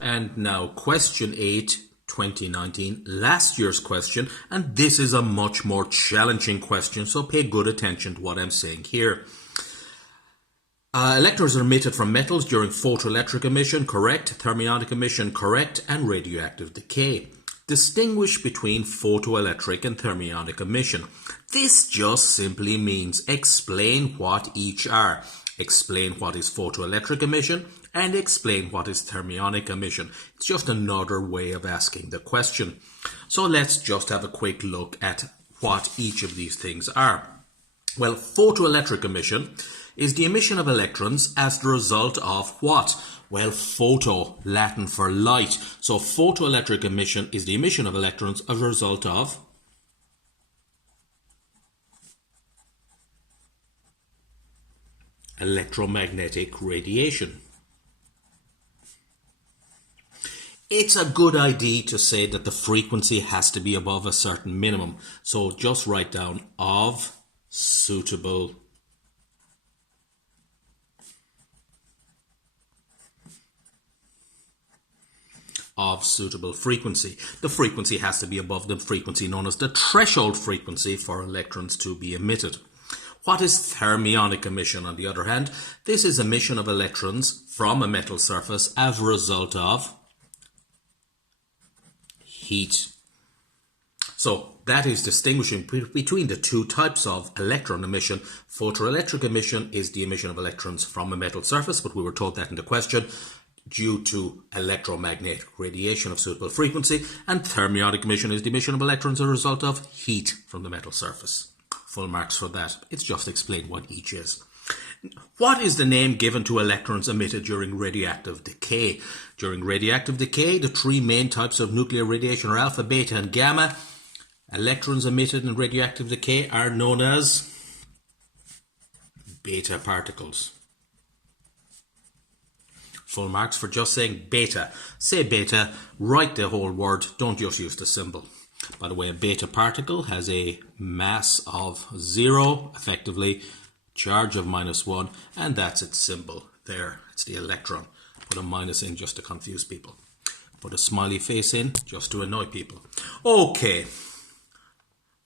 And now question 8, 2019, last year's question, and this is a much more challenging question, so pay good attention to what I'm saying here. Electrons are emitted from metals during photoelectric emission, correct. Thermionic emission, correct. And radioactive decay. Distinguish between photoelectric and thermionic emission. This just simply means explain what each are. Explain what is photoelectric emission and explain what is thermionic emission. It's just another way of asking the question. So let's just have a quick look at what each of these things are. Well, photoelectric emission is the emission of electrons as the result of what? Well, photo, Latin for light. So photoelectric emission is the emission of electrons as a result of electromagnetic radiation. It's a good idea to say that the frequency has to be above a certain minimum. So just write down of suitable frequency. The frequency has to be above the frequency known as the threshold frequency for electrons to be emitted. What is thermionic emission, on the other hand? This is emission of electrons from a metal surface as a result of heat. So that is distinguishing between the two types of electron emission. Photoelectric emission is the emission of electrons from a metal surface, but we were told that in the question, due to electromagnetic radiation of suitable frequency, and thermionic emission is the emission of electrons as a result of heat from the metal surface. Full marks for that. It's just explained what each is. What is the name given to electrons emitted during radioactive decay? During radioactive decay, the three main types of nuclear radiation are alpha, beta, and gamma. Electrons emitted in radioactive decay are known as beta particles. Full marks for just saying beta. Say beta, write the whole word, don't just use the symbol. By the way, a beta particle has a mass of 0, effectively, charge of -1, and that's its symbol there. It's the electron. Put a minus in just to confuse people. Put a smiley face in just to annoy people. Okay.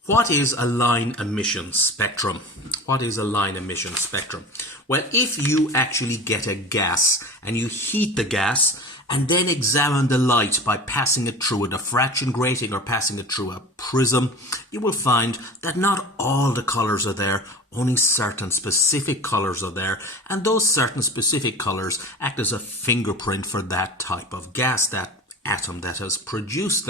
What is a line emission spectrum? What is a line emission spectrum? Well, if you actually get a gas and you heat the gas and then examine the light by passing it through a diffraction grating or passing it through a prism, you will find that not all the colours are there, only certain specific colours are there, and those certain specific colours act as a fingerprint for that type of gas, that atom that has produced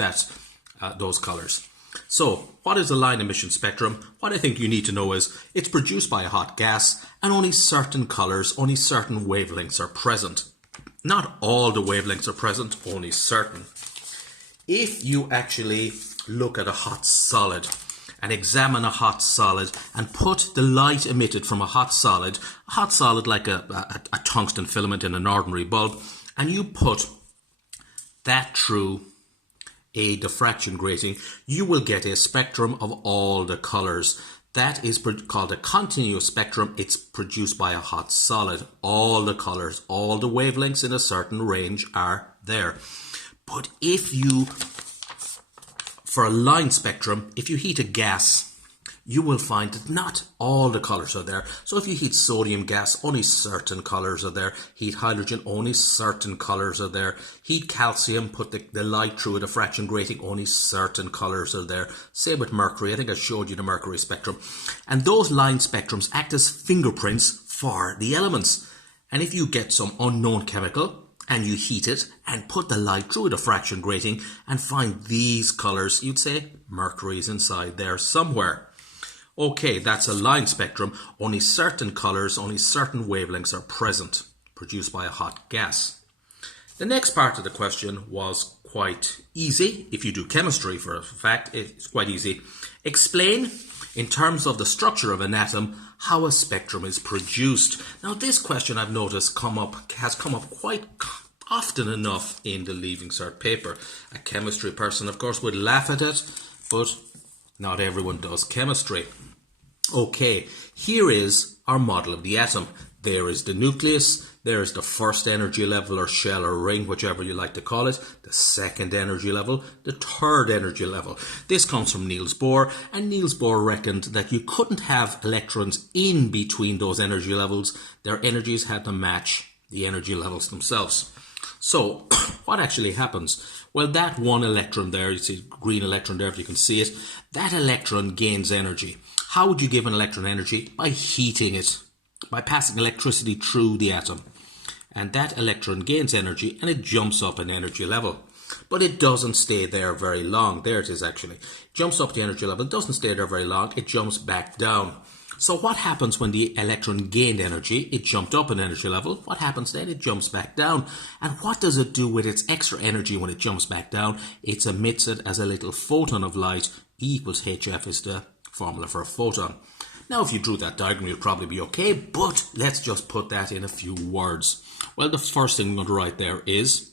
those colours. So, what is a line emission spectrum? What I think you need to know is it's produced by a hot gas and only certain colours, only certain wavelengths are present. Not all the wavelengths are present, only certain. If you actually look at a hot solid and examine a hot solid and put the light emitted from a hot solid like a tungsten filament in an ordinary bulb, and you put that through a diffraction grating, you will get a spectrum of all the colours. That is called a continuous spectrum. It's produced by a hot solid. All the colours, all the wavelengths in a certain range are there. But for a line spectrum, if you heat a gas, you will find that not all the colours are there. So if you heat sodium gas, only certain colours are there. Heat hydrogen, only certain colours are there. Heat calcium, put the light through a diffraction grating, only certain colours are there. Same with mercury. I think I showed you the mercury spectrum. And those line spectrums act as fingerprints for the elements. And if you get some unknown chemical and you heat it and put the light through a diffraction grating and find these colours, you'd say mercury is inside there somewhere. Okay, that's a line spectrum. Only certain colours, only certain wavelengths are present, produced by a hot gas. The next part of the question was quite easy. If you do chemistry, for a fact, it's quite easy. Explain, in terms of the structure of an atom, how a spectrum is produced. Now, this question I've noticed has come up quite often enough in the Leaving Cert paper. A chemistry person, of course, would laugh at it, but not everyone does chemistry. Okay, here is our model of the atom. There is the nucleus, there is the first energy level or shell or ring, whichever you like to call it, the second energy level, the third energy level. This comes from Niels Bohr, and Niels Bohr reckoned that you couldn't have electrons in between those energy levels. Their energies had to match the energy levels themselves. So, what actually happens? Well, that one electron there, you see green electron there if you can see it, that electron gains energy. How would you give an electron energy? By heating it, by passing electricity through the atom. And that electron gains energy and it jumps up in energy level. But it doesn't stay there very long. There it is actually. Jumps up the energy level, it doesn't stay there very long, it jumps back down. So what happens when the electron gained energy? It jumped up in energy level. What happens then? It jumps back down. And what does it do with its extra energy when it jumps back down? It emits it as a little photon of light. E equals hf is the formula for a photon. Now, if you drew that diagram, you'd probably be okay, but let's just put that in a few words. Well, the first thing I'm going to write there is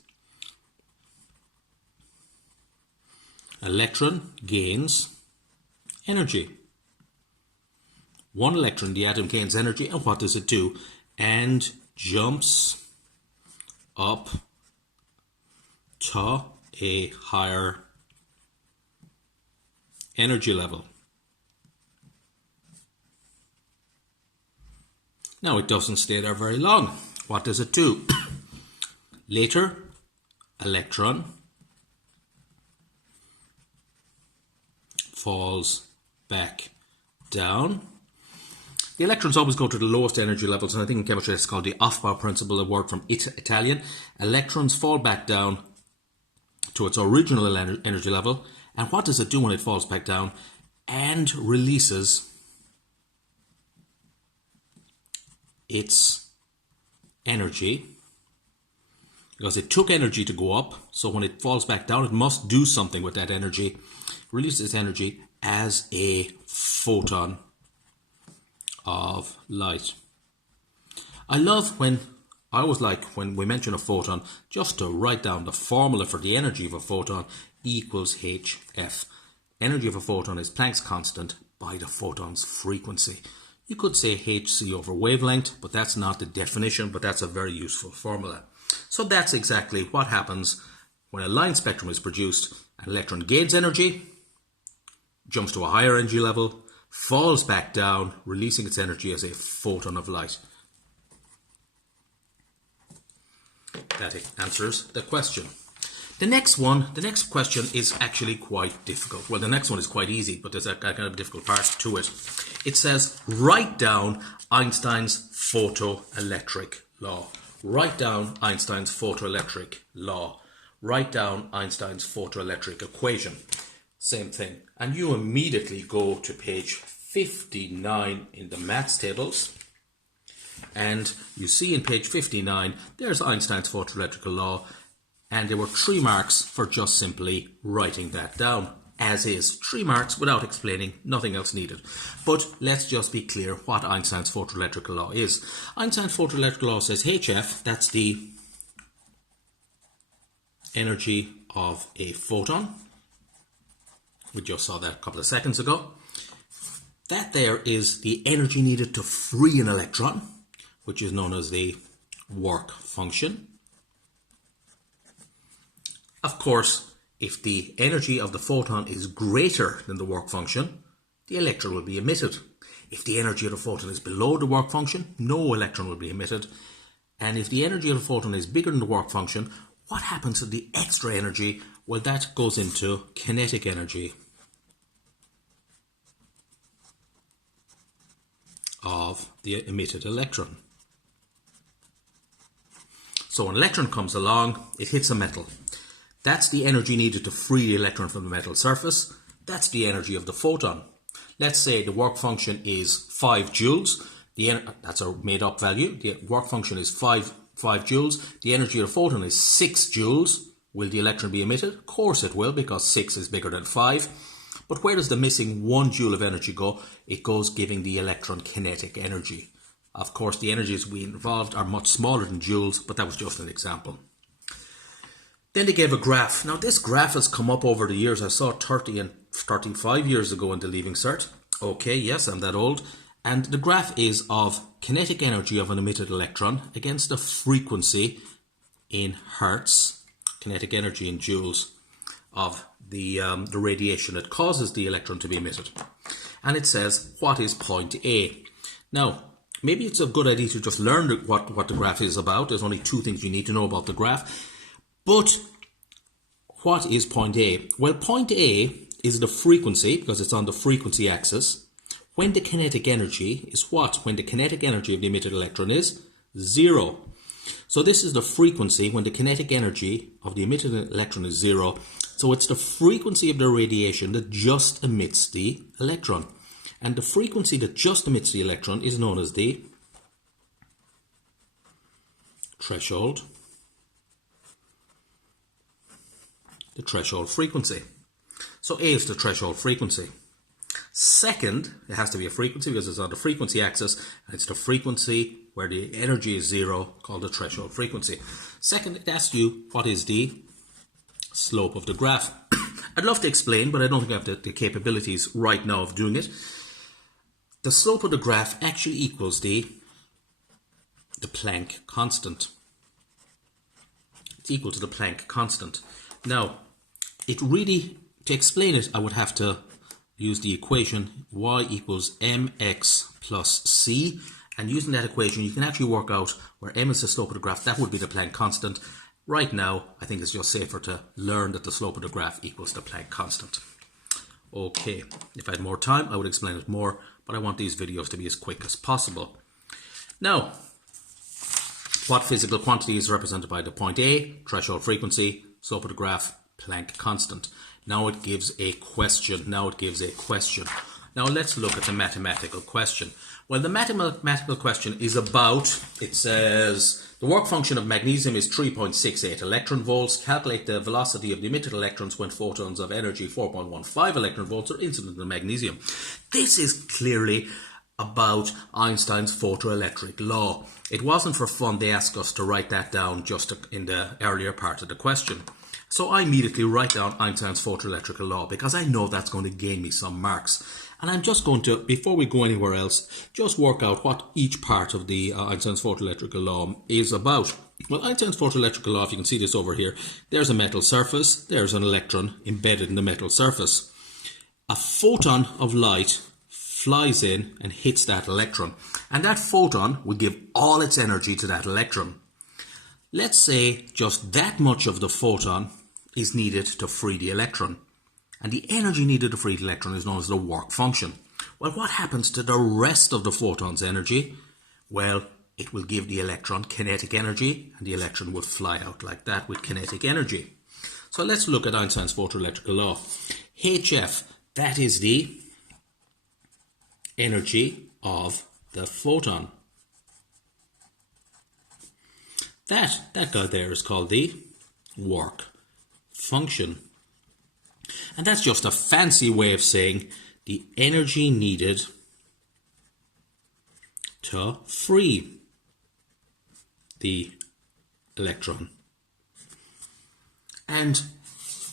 electron gains energy. One electron, the atom gains energy, and what does it do? And jumps up to a higher energy level. Now, it doesn't stay there very long. What does it do? Later, electron falls back down. The electrons always go to the lowest energy levels, and I think in chemistry it's called the Aufbau principle, a word from Italian. Electrons fall back down to its original energy level, and what does it do when it falls back down? And releases its energy, because it took energy to go up, so when it falls back down it must do something with that energy, releases its energy as a photon of light. I always like when we mention a photon just to write down the formula for the energy of a photon equals hf. Energy of a photon is Planck's constant by the photon's frequency. You could say hc over wavelength, but that's not the definition, but that's a very useful formula. So that's exactly what happens when a line spectrum is produced. An electron gains energy, jumps to a higher energy level, falls back down, releasing its energy as a photon of light. That answers the question. The next question is actually quite difficult. Well, the next one is quite easy, but there's a kind of difficult part to it. It says, write down Einstein's photoelectric law. Write down Einstein's photoelectric law. Write down Einstein's photoelectric equation. Same thing. And you immediately go to page 59 in the maths tables. And you see in page 59, there's Einstein's photoelectric law. And there were 3 marks for just simply writing that down. As is, 3 marks without explaining, nothing else needed. But let's just be clear what Einstein's photoelectric law is. Einstein's photoelectric law says hf, that's the energy of a photon. We just saw that a couple of seconds ago. That there is the energy needed to free an electron, which is known as the work function. Of course, if the energy of the photon is greater than the work function, the electron will be emitted. If the energy of the photon is below the work function, no electron will be emitted. And if the energy of the photon is bigger than the work function, what happens to the extra energy? Well, that goes into kinetic energy of the emitted electron. So an electron comes along, it hits a metal. That's the energy needed to free the electron from the metal surface. That's the energy of the photon. Let's say the work function is 5 joules. That's a made up value. The work function is 5 joules. The energy of the photon is 6 joules. Will the electron be emitted? Of course it will, because 6 is bigger than 5. But where does the missing 1 joule of energy go? It goes giving the electron kinetic energy. Of course, the energies we involved are much smaller than joules, but that was just an example. Then they gave a graph. Now this graph has come up over the years. I saw 30 and 35 years ago in the Leaving Cert. Okay, yes, I'm that old. And the graph is of kinetic energy of an emitted electron against the frequency in hertz, kinetic energy in joules of the radiation that causes the electron to be emitted. And it says, what is point A? Now, maybe it's a good idea to just learn what the graph is about. There's only two things you need to know about the graph. But what is point A? Well, point A is the frequency, because it's on the frequency axis, when the kinetic energy is what? When the kinetic energy of the emitted electron is 0. So this is the frequency when the kinetic energy of the emitted electron is 0. So it's the frequency of the radiation that just emits the electron. And the frequency that just emits the electron is known as the threshold frequency. So A is the threshold frequency. Second, it has to be a frequency because it's on the frequency axis, and it's the frequency where the energy is 0, called the threshold frequency. Second, it asks you what is the slope of the graph. I'd love to explain, but I don't think I have the capabilities right now of doing it. The slope of the graph actually equals the Planck constant. It's equal to the Planck constant. Now, to explain it, I would have to use the equation y equals mx plus c, and using that equation you can actually work out where m is the slope of the graph. That would be the Planck constant. Right now I think it's just safer to learn that the slope of the graph equals the Planck constant. Okay, if I had more time I would explain it more, but I want these videos to be as quick as possible. Now, what physical quantity is represented by the point A? Threshold frequency, slope of the graph, Planck constant. Now it gives a question. Now let's look at the mathematical question. Well, the mathematical question is about, it says, the work function of magnesium is 3.68 electron volts. Calculate the velocity of the emitted electrons when photons of energy 4.15 electron volts are incident in magnesium. This is clearly about Einstein's photoelectric law. It wasn't for fun. They asked us to write that down just in the earlier part of the question. So I immediately write down Einstein's photoelectric law because I know that's going to gain me some marks. And I'm just going to, before we go anywhere else, just work out what each part of the Einstein's photoelectric law is about. Well, Einstein's photoelectric law, if you can see this over here, there's a metal surface, there's an electron embedded in the metal surface. A photon of light flies in and hits that electron, and that photon will give all its energy to that electron. Let's say just that much of the photon is needed to free the electron, and the energy needed to free the electron is known as the work function. Well, what happens to the rest of the photon's energy? Well, it will give the electron kinetic energy, and the electron will fly out like that with kinetic energy. So let's look at Einstein's photoelectric law. HF, that is the energy of the photon. That guy there is called the work function. And that's just a fancy way of saying the energy needed to free the electron. And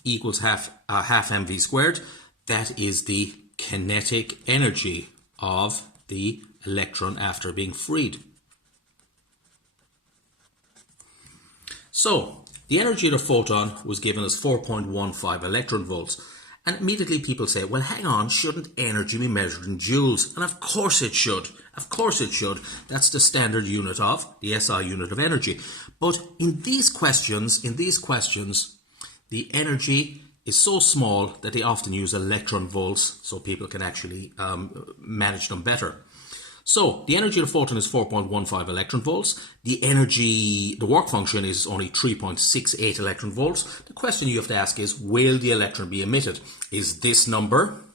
equals half mv squared. That is the kinetic energy of the electron after being freed. So, the energy of the photon was given as 4.15 electron volts. And immediately people say, well, hang on, shouldn't energy be measured in joules? And of course it should. Of course it should. That's the standard unit of, the SI unit of energy. But in these questions, the energy is so small that they often use electron volts so people can actually manage them better. So the energy of the photon is 4.15 electron volts. The work function is only 3.68 electron volts. The question you have to ask is, will the electron be emitted? Is this number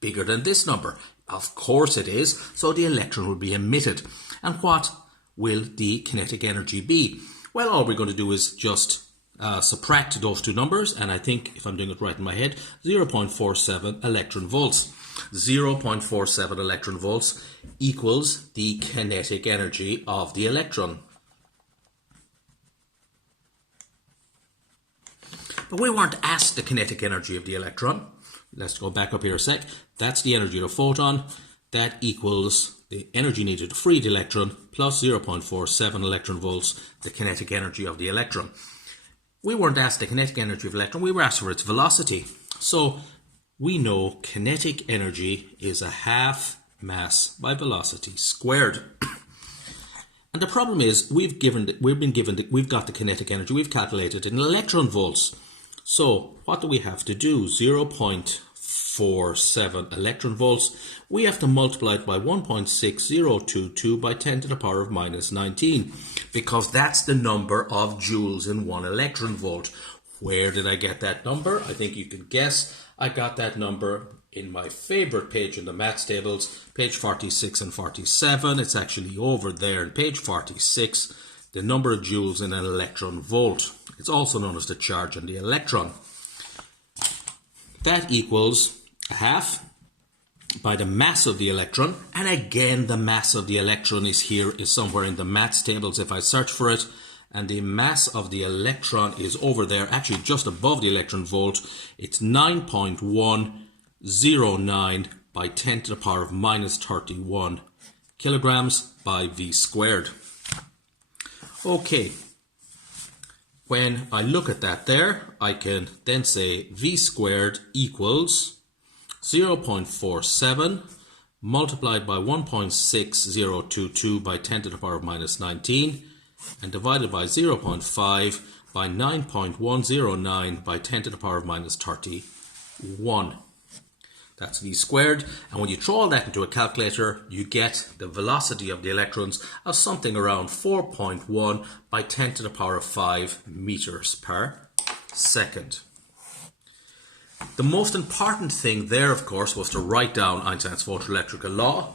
bigger than this number? Of course it is. So the electron will be emitted. And what will the kinetic energy be? Well, all we're going to do is just subtract those two numbers, and I think, if I'm doing it right in my head, 0.47 electron volts. 0.47 electron volts equals the kinetic energy of the electron. But we weren't asked the kinetic energy of the electron. Let's go back up here a sec. That's the energy of the photon. that equals the energy needed to free the electron plus 0.47 electron volts, the kinetic energy of the electron. We weren't asked the kinetic energy of the electron, we were asked for its velocity. So we know kinetic energy is a half mass by velocity squared. And the problem is we've got the kinetic energy, we've calculated it in electron volts. So what do we have to do? 0.47 electron volts. We have to multiply it by 1.6022 by 10 to the power of minus 19, because that's the number of joules in 1 electron volt. Where did I get that number? I think you can guess. I got that number in my favorite page in the maths tables, page 46 and 47. It's actually over there in page 46, the number of joules in an electron volt. It's also known as the charge on the electron. That equals a half by the mass of the electron, and again the mass of the electron is somewhere in the maths tables if I search for it, and the mass of the electron is over there, actually just above the electron volt. It's 9.109 by 10 to the power of minus 31 kilograms by V squared. Okay, when I look at that there, I can then say V squared equals 0.47 multiplied by 1.6022 by 10 to the power of minus 19 and divided by 0.5 by 9.109 by 10 to the power of minus 31. That's V squared, and when you throw all that into a calculator, you get the velocity of the electrons of something around 4.1 by 10 to the power of 5 meters per second. The most important thing there, of course, was to write down Einstein's photoelectric law,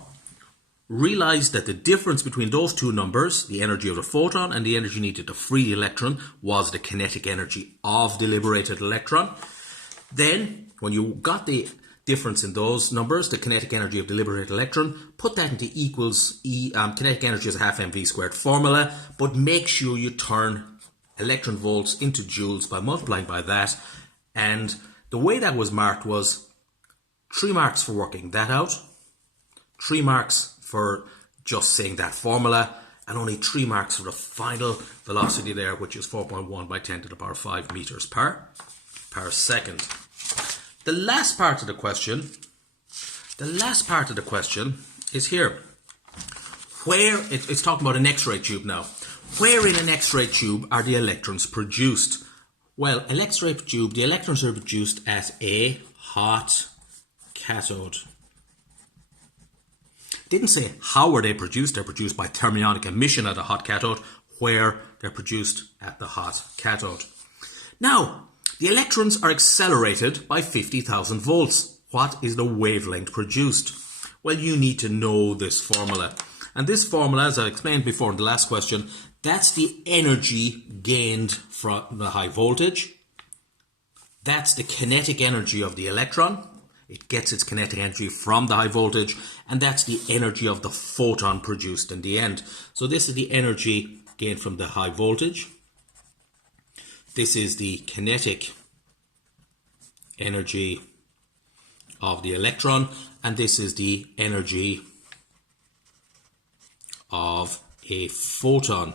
realize that the difference between those two numbers, the energy of the photon and the energy needed to free the electron, was the kinetic energy of the liberated electron. Then, when you got the difference in those numbers, the kinetic energy of the liberated electron, put that into equals kinetic energy is a half mv squared formula, but make sure you turn electron volts into joules by multiplying by that. And the way that was marked was 3 marks for working that out, 3 marks for just saying that formula, and only 3 marks for the final velocity there, which is 4.1 by 10 to the power 5 meters per second. The last part of the question is here. Where, it's talking about an X-ray tube now. Where in an X-ray tube are the electrons produced? Well, an X-ray tube, the electrons are produced at a hot cathode. It didn't say how are they produced. They're produced by thermionic emission at a hot cathode, where they're produced at the hot cathode. Now, the electrons are accelerated by 50,000 volts. What is the wavelength produced? Well, you need to know this formula. And this formula, as I explained before in the last question, that's the energy gained from the high voltage. That's the kinetic energy of the electron. It gets its kinetic energy from the high voltage. And that's the energy of the photon produced in the end. So this is the energy gained from the high voltage. This is the kinetic energy of the electron, and this is the energy of a photon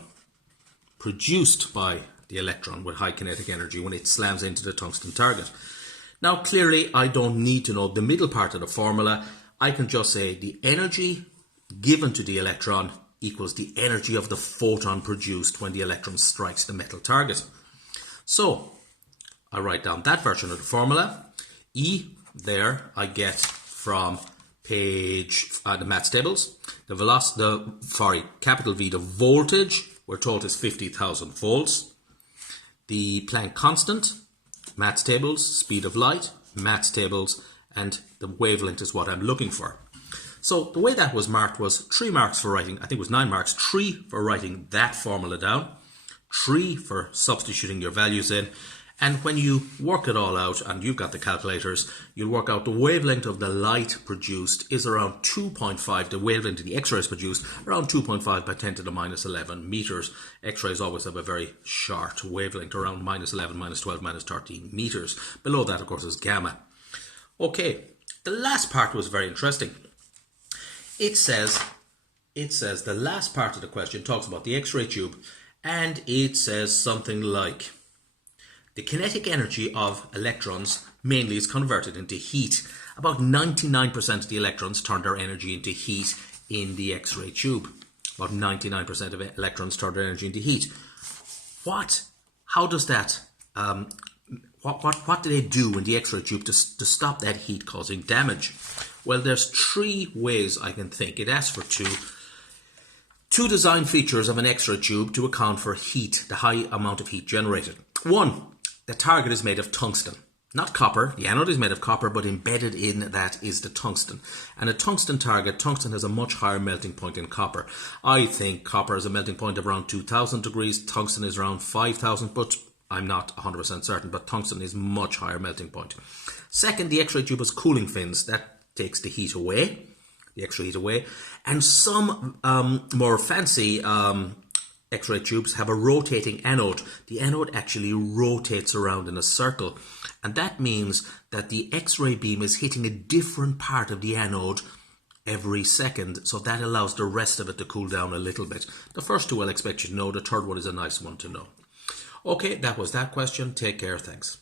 produced by the electron with high kinetic energy when it slams into the tungsten target. Now, clearly, I don't need to know the middle part of the formula. I can just say the energy given to the electron equals the energy of the photon produced when the electron strikes the metal target. So, I write down that version of the formula. E there I get from page, the maths tables. Capital V, the voltage, we're told is 50,000 volts. The Planck constant, maths tables, speed of light, maths tables, and the wavelength is what I'm looking for. So the way that was marked was 3 marks for writing, I think it was 9 marks, 3 for writing that formula down, 3 for substituting your values in, and when you work it all out, and you've got the calculators, you'll work out the wavelength of the light produced is around 2.5, the wavelength of the X-rays produced, around 2.5 by 10 to the minus 11 meters. X-rays always have a very short wavelength, around minus 11, minus 12, minus 13 meters. Below that, of course, is gamma. Okay, the last part was very interesting. it says the last part of the question talks about the X-ray tube, and it says something like, the kinetic energy of electrons mainly is converted into heat. About 99% of the electrons turn their energy into heat in the X-ray tube. About 99% of electrons turn their energy into heat. How does that, what do they do in the X-ray tube to stop that heat causing damage? Well, there's 3 ways I can think. It asks for two design features of an X-ray tube to account for heat, the high amount of heat generated. 1, the target is made of tungsten. Not copper. The anode is made of copper, but embedded in that is the tungsten. And a tungsten target, tungsten has a much higher melting point than copper. I think copper has a melting point of around 2,000 degrees. Tungsten is around 5,000, but I'm not 100% certain. But tungsten is much higher melting point. Second, the X-ray tube has cooling fins. That takes the heat away, the X-ray heat away. And some more fancy X-ray tubes have a rotating anode. The anode actually rotates around in a circle. And that means that the X-ray beam is hitting a different part of the anode every second. So that allows the rest of it to cool down a little bit. The first 2 I'll expect you to know. The third one is a nice one to know. Okay, that was that question. Take care. Thanks.